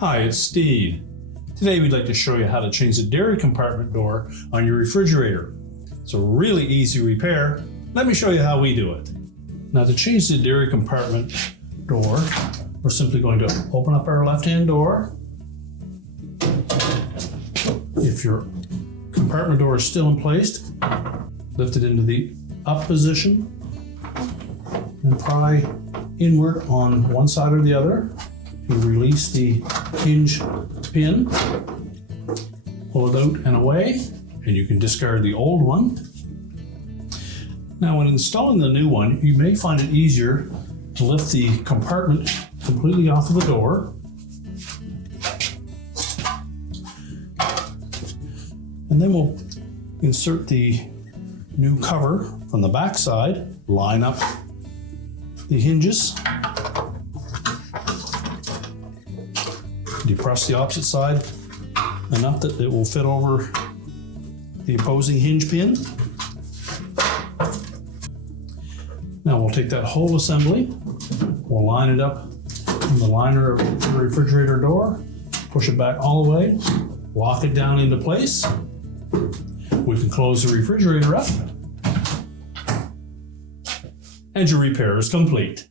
Hi, it's Steve. Today we'd like to show you how to change the dairy compartment door on your refrigerator. It's a really easy repair. Let me show you how we do it. Now to change the dairy compartment door, we're simply going to open up our left-hand door. If your compartment door is still in place, lift it into the up position and pry inward on one side or the other. You release the hinge pin, pull it out and away, and you can discard the old one. Now when installing the new one, you may find it easier to lift the compartment completely off of the door. And then we'll insert the new cover from the back side, line up the hinges, depress the opposite side enough that it will fit over the opposing hinge pin. Now we'll take that whole assembly, we'll line it up in the liner of the refrigerator door, push it back all the way, lock it down into place. We can close the refrigerator up, and your repair is complete.